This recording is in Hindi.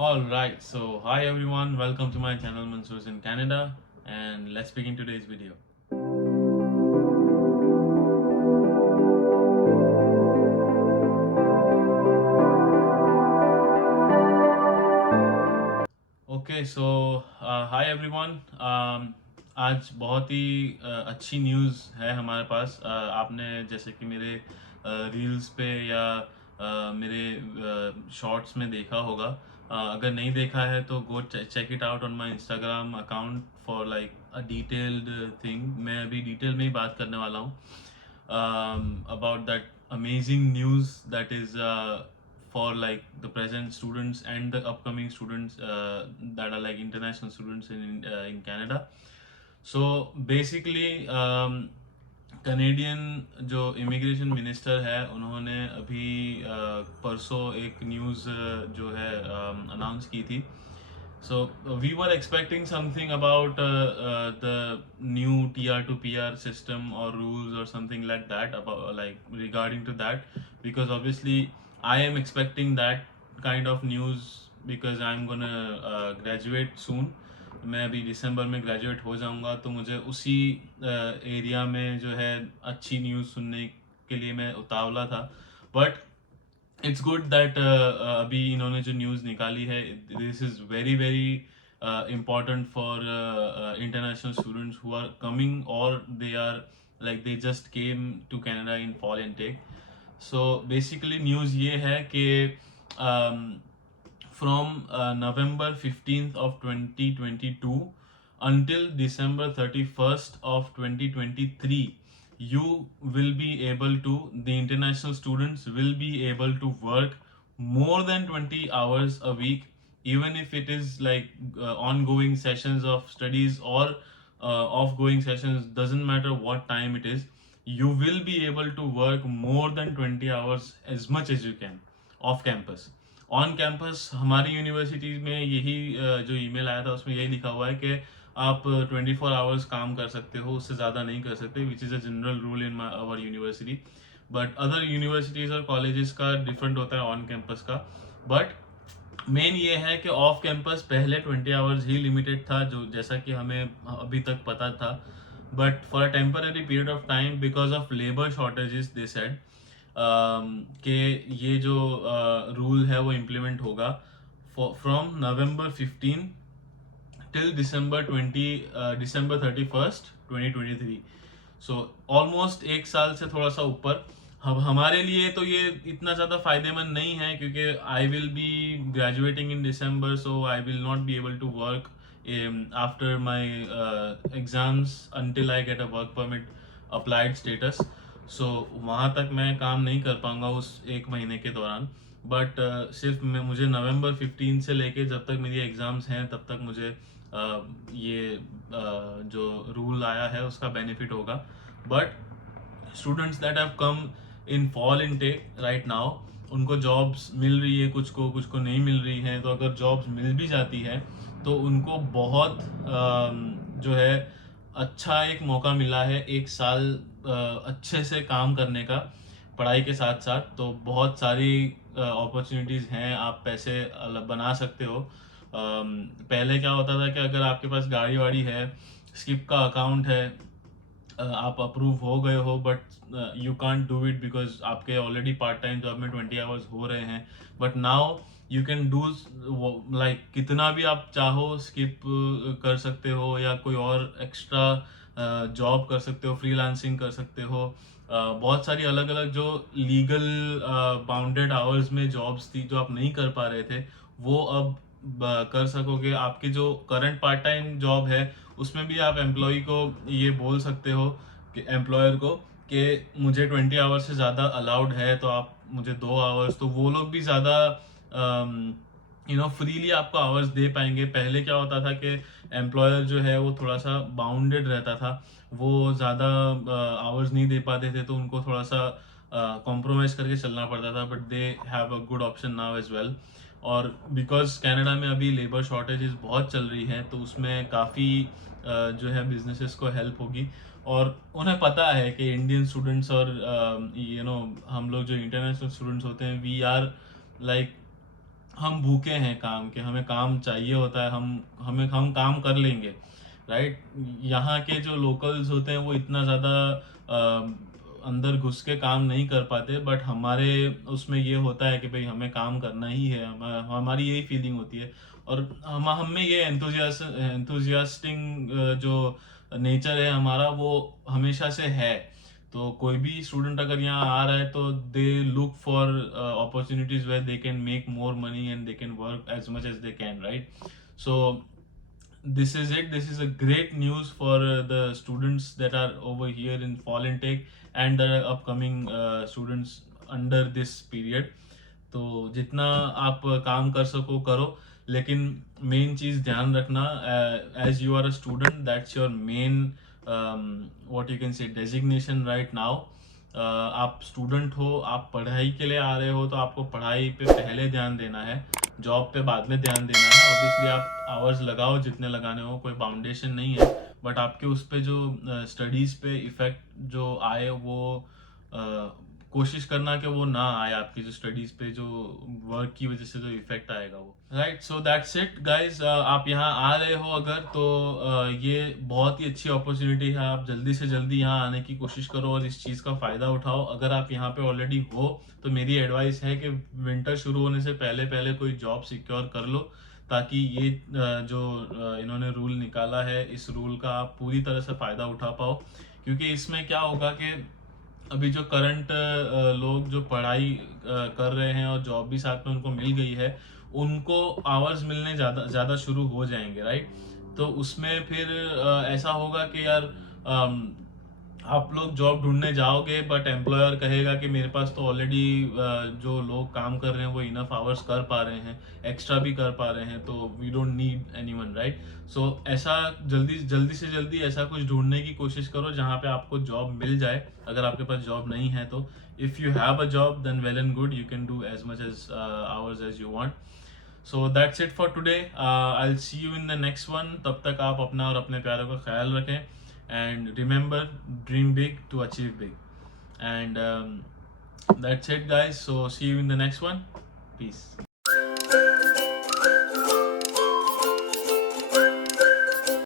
All right, so hi everyone, welcome to my channel Mansoor's in Canada, and let's begin today's video. Okay so hi everyone. आज बहुत ही अच्छी न्यूज़ है हमारे पास। आपने जैसे कि मेरे रील्स पे या मेरे शॉर्ट्स में देखा होगा। अगर नहीं देखा है तो go check it out on my Instagram account for like a detailed thing. मैं अभी डिटेल में ही बात करने वाला हूँ about that amazing news that is for like the present students and the upcoming students that are like international students in Canada. So basically Canadian जो इमिग्रेशन मिनिस्टर है उन्होंने अभी परसों एक न्यूज़ जो है अनाउंस की थी. So we were expecting something about the new TR to PR system or rules or something like that, about like regarding to that, because obviously I am expecting that kind of news because I'm gonna graduate soon. मैं अभी दिसंबर में ग्रेजुएट हो जाऊंगा, तो मुझे उसी एरिया में जो है अच्छी न्यूज़ सुनने के लिए मैं उतावला था. बट इट्स गुड दैट अभी इन्होंने जो न्यूज़ निकाली है, this is very very important for international students who are coming, or they are like they just came to Canada in fall intake. So basically news ये है कि um, from November 15th of 2022 until December 31st of 2023, you will be able to, the international students will be able to work more than 20 hours a week, even if it is like ongoing sessions of studies or off-going sessions, doesn't matter what time it is, you will be able to work more than 20 hours as much as you can off campus. On campus हमारी यूनिवर्सिटी में यही जो ईमेल आया था उसमें यही लिखा हुआ है कि आप 24 आवर्स काम कर सकते हो, उससे ज़्यादा नहीं कर सकते, which is a general rule in our university. But other universities और कॉलेजेस का डिफरेंट होता है ऑन कैंपस का. बट मेन ये है कि ऑफ कैंपस पहले 20 आवर्स ही लिमिटेड था, जो जैसा कि हमें अभी तक पता था. But for a temporary period of time because of labour shortages they said कि ये जो रूल है वो इम्प्लीमेंट होगा from November 15 till December 31st 2023. So almost एक साल से थोड़ा सा ऊपर. अब हमारे लिए तो ये इतना ज़्यादा फायदेमंद नहीं है क्योंकि I will be graduating in December, so I will not be able to work after my exams until I get a work permit applied status. So वहाँ तक मैं काम नहीं कर पाऊँगा उस एक महीने के दौरान. बट सिर्फ मुझे नवंबर 15 से लेके जब तक मेरी एग्ज़ाम्स हैं तब तक मुझे ये जो रूल आया है उसका बेनिफिट होगा. But students that have come in fall intake right now, उनको जॉब्स मिल रही है, कुछ को नहीं मिल रही है. तो अगर जॉब्स मिल भी जाती है तो उनको बहुत जो है अच्छा एक मौका मिला है एक साल अच्छे से काम करने का पढ़ाई के साथ साथ. तो बहुत सारी अपॉर्चुनिटीज़ हैं, आप पैसे बना सकते हो. पहले क्या होता था कि अगर आपके पास गाड़ी वाड़ी है, स्किप का अकाउंट है, आप अप्रूव हो गए हो, but you can't do it because आपके ऑलरेडी पार्ट टाइम जॉब में 20 आवर्स हो रहे हैं. But now you can do like कितना भी आप चाहो स्किप कर सकते हो, या कोई और एक्स्ट्रा जॉब कर सकते हो, फ्रीलांसिंग कर सकते हो. बहुत सारी अलग अलग जो लीगल बाउंडेड आवर्स में जॉब्स थी जो आप नहीं कर पा रहे थे, वो अब कर सकोगे. आपके जो करंट पार्ट टाइम जॉब है उसमें भी आप एम्प्लॉय को ये बोल सकते हो कि एम्प्लॉयर को कि मुझे 20 आवर्स से ज़्यादा अलाउड है, तो आप मुझे 2 आवर्स, तो वो लोग भी ज़्यादा फ्रीली आपको आवर्स दे पाएंगे. पहले क्या होता था कि एम्प्लॉयर जो है वो थोड़ा सा बाउंडेड रहता था, वो ज़्यादा आवर्स नहीं दे पाते थे, तो उनको थोड़ा सा कॉम्प्रोमाइज़ करके चलना पड़ता था. But they have a good option now as well. और बिकॉज कनाडा में अभी लेबर शॉर्टेजेस बहुत चल रही है, तो उसमें काफ़ी जो है बिजनेसेस को हेल्प होगी. और उन्हें पता है कि इंडियन स्टूडेंट्स और हम लोग जो इंटरनेशनल स्टूडेंट्स होते हैं, वी आर लाइक हम भूखे हैं काम के, हमें काम चाहिए होता है, हम काम कर लेंगे, राइट। यहाँ के जो लोकल्स होते हैं वो इतना ज़्यादा अंदर घुस के काम नहीं कर पाते, बट हमारे उसमें ये होता है कि भाई हमें काम करना ही है, हमारी यही फीलिंग होती है। और हम में ये एंथुजियास्टिंग जो नेचर है हमारा, वो हमेशा से है। तो कोई भी स्टूडेंट अगर यहाँ आ रहा है तो they look for opportunities where they can make more money and they can work as much as they can, right. So this is it. This is a great news for the students that are over here in fall intake and the upcoming students under this period. तो जितना आप काम कर सको करो, लेकिन मेन चीज़ ध्यान रखना, as you are a student, that's your main what you can say designation right now. आप स्टूडेंट हो, आप पढ़ाई के लिए आ रहे हो, तो आपको पढ़ाई पे पहले ध्यान देना है, जॉब पे बाद में ध्यान देना है। ऑब्वियसली आप आवर्स लगाओ जितने लगाने हो, कोई बाउंडेशन नहीं है, बट आपके उस पे जो स्टडीज़ पे इफेक्ट जो आए वो कोशिश करना कि वो ना आए, आपकी जो स्टडीज़ पे जो वर्क की वजह से जो इफेक्ट आएगा वो, right. So that's it guys. आप यहाँ आ रहे हो अगर, तो ये बहुत ही अच्छी अपॉर्चुनिटी है, आप जल्दी से जल्दी यहाँ आने की कोशिश करो और इस चीज़ का फ़ायदा उठाओ। अगर आप यहाँ पे ऑलरेडी हो तो मेरी एडवाइस है कि विंटर शुरू होने से पहले पहले कोई जॉब सिक्योर कर लो, ताकि ये जो इन्होंने रूल निकाला है, इस रूल का आप पूरी तरह से फ़ायदा उठा पाओ। क्योंकि इसमें क्या होगा कि अभी जो करंट लोग जो पढ़ाई कर रहे हैं और जॉब भी साथ में उनको मिल गई है, उनको आवर्स मिलने ज़्यादा शुरू हो जाएंगे, राइट। तो उसमें फिर ऐसा होगा कि यार आप लोग जॉब ढूंढने जाओगे, बट एम्प्लॉयर कहेगा कि मेरे पास तो ऑलरेडी जो लोग काम कर रहे हैं वो इनफ आवर्स कर पा रहे हैं, एक्स्ट्रा भी कर पा रहे हैं, तो we don't need anyone, right. So ऐसा जल्दी से जल्दी ऐसा कुछ ढूंढने की कोशिश करो जहाँ पे आपको जॉब मिल जाए। अगर आपके पास जॉब नहीं है तो if you have a job then well and good, you can do as much as hours as you want. So that's it for today. I will see you in the next one. तब तक आप अपना और अपने प्यारों का ख्याल रखें, and remember, dream big to achieve big, and that's it guys. So see you in the next one. Peace.